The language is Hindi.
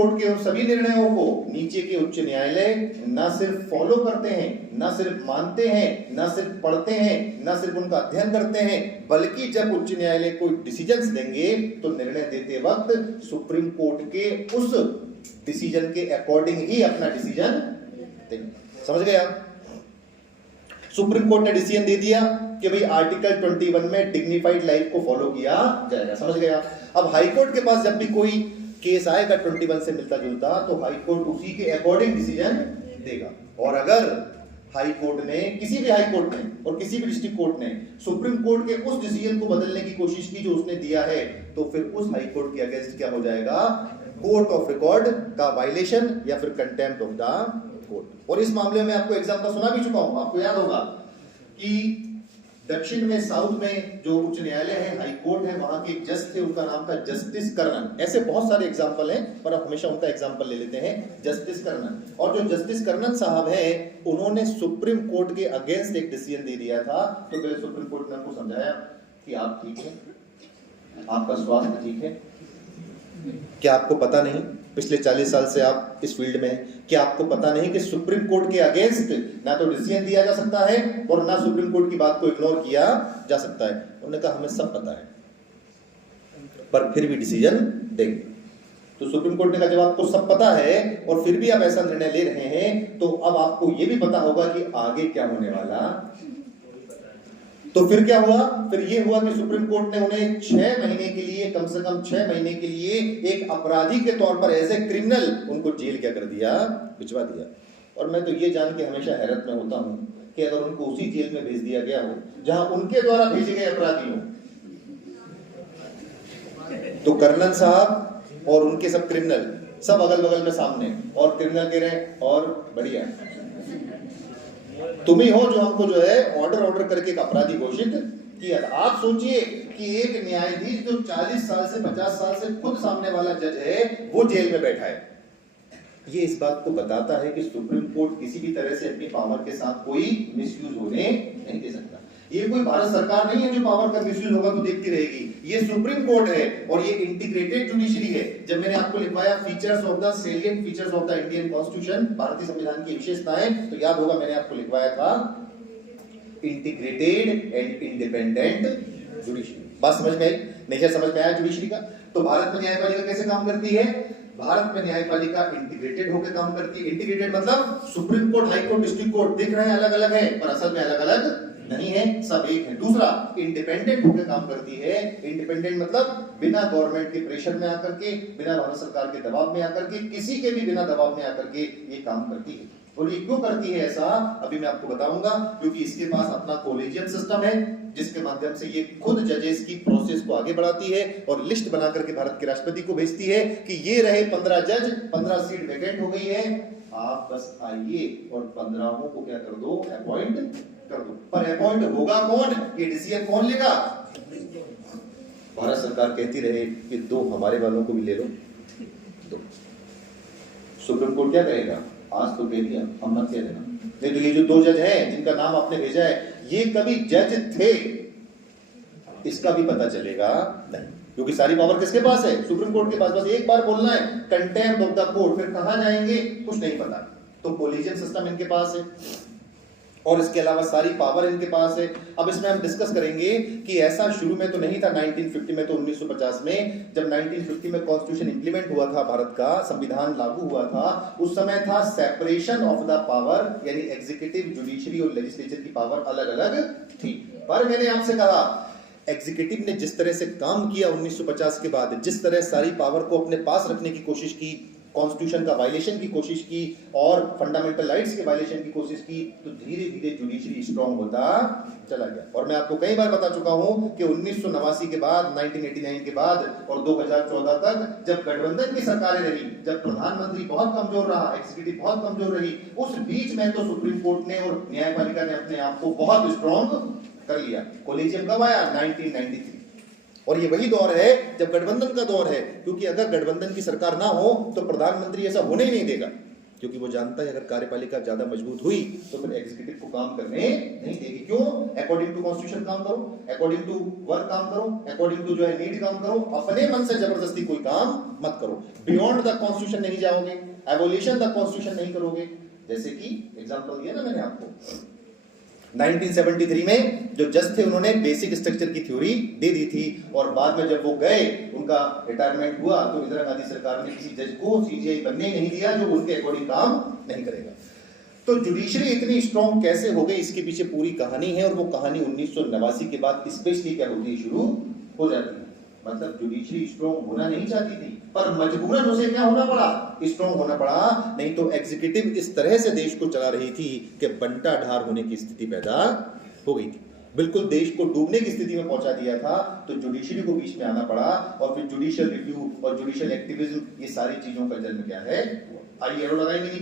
कोर्ट के उन सभी निर्णयों को नीचे के उच्च न्यायालय न सिर्फ फॉलो करते हैं, न सिर्फ मानते हैं, न सिर्फ पढ़ते हैं, न सिर्फ उनका अध्ययन करते हैं, बल्कि जब उच्च न्यायालय कोई डिसीजंस देंगे तो निर्णय देते वक्त सुप्रीम कोर्ट के उस डिसीजन के अकॉर्डिंग ही अपना डिसीजन देंगे। समझ गए आप? सुप्रीम कोर्ट ने डिसीजन दे दिया कि भाई आर्टिकल 21 में डिग्निफाइड लाइफ को फॉलो किया जाएगा। समझ गया? अब हाई कोर्ट के पास जब भी कोई केस आएगा 21 से मिलता जुलता, तो हाई कोर्ट उसी के अकॉर्डिंग डिसीजन देगा। और अगर हाई कोर्ट ने, किसी भी हाई कोर्ट ने और किसी भी डिस्ट्रिक्ट कोर्ट ने सुप्रीम कोर्ट के उस डिसीजन को बदलने की कोशिश की जो उसने दिया है, तो फिर उस हाई कोर्ट के अगेंस्ट क्या हो जाएगा? कोर्ट ऑफ रिकॉर्ड का वायलेशन या फिर कंटेम्प्ट ऑफ द कोर्ट। और इस मामले में आपको एग्जांपल सुना भी चुका हूं, आपको याद होगा कि दक्षिण में, साउथ में जो उच्च न्यायालय है, हाई कोर्ट है, वहां के एक जज थे, उनका नाम था जस्टिस कर्णन। ऐसे बहुत सारे एग्जांपल हैं, पर आप हमेशा उनका एग्जांपल ले लेते हैं, जस्टिस कर्णन। और जो जस्टिस कर्णन साहब है, उन्होंने सुप्रीम कोर्ट के अगेंस्ट एक डिसीजन दे दिया था। तो पहले सुप्रीम कोर्ट ने उनको समझाया कि आप ठीक है, आपका स्वास्थ्य ठीक है, क्या आपको पता नहीं पिछले 40 साल से आप इस फील्ड में हैं, क्या आपको पता नहीं कि सुप्रीम कोर्ट के अगेंस्ट ना तो डिसीजन दिया जा सकता है और ना सुप्रीम कोर्ट की बात को इग्नोर किया जा सकता है। उन्होंने कहा हमें सब पता है, पर फिर भी डिसीजन देंगे। तो सुप्रीम कोर्ट ने कहा जब आपको सब पता है और फिर भी आप ऐसा निर्णय ले रहे हैं, तो अब आपको यह भी पता होगा कि आगे क्या होने वाला। तो फिर क्या हुआ? फिर ये हुआ कि सुप्रीम कोर्ट ने उन्हें 6 महीने के लिए, कम से कम 6 महीने के लिए एक अपराधी के तौर पर, एज ए क्रिमिनल, उनको जेल क्या कर दिया? भिजवा दिया। और मैं तो ये जान के हमेशा हैरत में होता हूं कि अगर उनको उसी जेल में भेज दिया गया हो जहां उनके द्वारा भेजे गए अपराधी हो, तो कर्णन साहब और उनके सब क्रिमिनल सब अगल बगल में सामने, और क्रिमिनल कह रहे हैं और बढ़िया तुम ही हो जो हमको जो है ऑर्डर करके एक अपराधी घोषित किया। आप सोचिए कि एक न्यायाधीश जो 40 साल से 50 साल से खुद सामने वाला जज है, वो जेल में बैठा है। ये इस बात को बताता है कि सुप्रीम कोर्ट किसी भी तरह से अपनी पावर के साथ कोई मिसयूज होने नहीं दे सकता। ये कोई भारत सरकार नहीं है जो पावर का मिसयूज होगा तो देखती रहेगी। ये सुप्रीम कोर्ट है और ये इंटीग्रेटेड जुडिशरी है। जब मैंने आपको लिखवाया features of the salient features of the Indian constitution, भारतीय संविधान की विशेषताएं, तो याद होगा मैंने आपको लिखवाया था इंटीग्रेटेड एंड इंडिपेंडेंट जुडिशरी। बात समझ में आई? नेचर समझ में आया जुडिशरी का? तो भारत में न्यायपालिका कैसे काम करती है? भारत में न्यायपालिका इंटीग्रेटेड होकर काम करती है। इंटीग्रेटेड मतलब supreme court, high court, district court दिख रहे हैं अलग अलग है, पर असल में अलग अलग नहीं है, सब एक है। दूसरा, इंडिपेंडेंट होकर काम करती है। इंडिपेंडेंट मतलब बिना गवर्नमेंट के प्रेशर में आकर के, बिना भारत सरकार के दबाव में आकर के, किसी के भी बिना दबाव में आकर के ये काम करती है। और ये क्यों करती है ऐसा, अभी मैं आपको बताऊंगा। क्योंकि इसके पास अपना कॉलेजियम सिस्टम है, जिसके माध्यम से ये खुद जजेस की प्रोसेस को आगे बढ़ाती है और लिस्ट बना करके भारत के राष्ट्रपति को भेजती है कि ये रहे 15 जज, 15 सीट वैकेंट हो गई है, आप बस आइए और 15 को क्या कर दो? अपॉइंट कर दो। पर अपॉइंट होगा कौन? ये डिसीजन कौन लेगा? भारत सरकार कहती रहे कि 2 हमारे वालों को भी ले लो, 2। सुप्रीम कोर्ट क्या कहेगा? आज तो कह दिया, हम मत कह देना। नहीं तो ये जो 2 जज हैं जिनका नाम आपने भेजा है, ये कभी जज थे इसका भी पता चलेगा नहीं, क्योंकि सारी पावर किसके पास है? सुप्रीम कोर्ट के पास। बस एक बार बोलना है कंटेम्प्ट ऑफ द कोर्ट, फिर कहां जाएंगे कुछ नहीं पता। तो कोलिजन सिस्टम इनके पास है और इसके अलावा सारी पावर इनके पास है। अब इसमें हम डिस्कस करेंगे कि ऐसा शुरू में तो नहीं था 1950 में, तो 1950 में जब 1950 में कॉन्स्टिट्यूशन इंप्लीमेंट हुआ था, भारत का संविधान लागू हुआ था, उस समय था सेपरेशन ऑफ द पावर, यानी एग्जीक्यूटिव, जुडिशरी और लेजिस्लेचर की पावर अलग अलग थी। पर मैंने आपसे कहा एग्जीक्यूटिव ने जिस तरह से काम किया 1950 के बाद, जिस तरह सारी पावर को अपने पास रखने की कोशिश की, कॉन्स्टिट्यूशन का वायलेशन की कोशिश की और फंडामेंटल राइट्स के वायलेशन की कोशिश की, तो धीरे धीरे जुडिशरी स्ट्रांग होता चला गया। और मैं आपको कई बार बता चुका हूं कि 1989 के बाद, 1989 के बाद और 2014 तक जब गठबंधन की सरकारें रही, जब प्रधानमंत्री बहुत कमजोर रहा, एग्जीक्यूटिव बहुत कमजोर रही, उस बीच में तो सुप्रीम कोर्ट ने और न्यायपालिका ने अपने आप को बहुत स्ट्रांग कर लिया। कोलिजियम कब आया? 1993। और ये वही दौर है जब गठबंधन का दौर है, क्योंकि अगर गठबंधन की सरकार ना हो तो प्रधानमंत्री ऐसा होने ही नहीं देगा। क्योंकि वो जानता है अगर कार्यपालिका ज्यादा मजबूत हुई तो फिर एग्जीक्यूटिव को काम करने नहीं देगी। क्यों? अकॉर्डिंग टू कॉन्स्टिट्यूशन काम करो, अकॉर्डिंग टू वर्क काम करो, अकॉर्डिंग टू जो है नीड काम करो, अपने मन से जबरदस्ती कोई काम मत करो। बियॉन्ड द कॉन्स्टिट्यूशन नहीं जाओगे, एवोल्यूशन द कॉन्स्टिट्यूशन नहीं करोगे। जैसे कि एग्जांपल दिया ना मैंने आपको, 1973 में जो जज थे उन्होंने बेसिक स्ट्रक्चर की थ्योरी दे दी थी, और बाद में जब वो गए, उनका रिटायरमेंट हुआ, तो इंदिरा गांधी सरकार ने किसी जज को सीजीआई बनने ही नहीं दिया जो उनके अकॉर्डिंग काम नहीं करेगा। तो जुडिशरी इतनी स्ट्रॉन्ग कैसे हो गई, इसके पीछे पूरी कहानी है, और वो कहानी 1989 के बाद स्पेशली क्या होती है, शुरू हो जाती है। मतलब जुडिशरी स्ट्रॉन्ग होना नहीं चाहती थी, पर मजबूरन उसे क्या होना पड़ा, स्ट्रॉन्ग होना पड़ा, नहीं तो एग्जीक्यूटिव इस तरह से देश को चला रही थी कि बंटा ढार होने की स्थिति पैदा हो गई थी, बिल्कुल देश को डूबने की स्थिति में पहुंचा दिया था। तो जुडिशरी को बीच में आना पड़ा, और फिर जुडिशियल रिव्यू और जुडिशियल एक्टिविज्म, ये सारी चीजों का जन्म क्या है, आइए एरो लगाएंगे नीचे।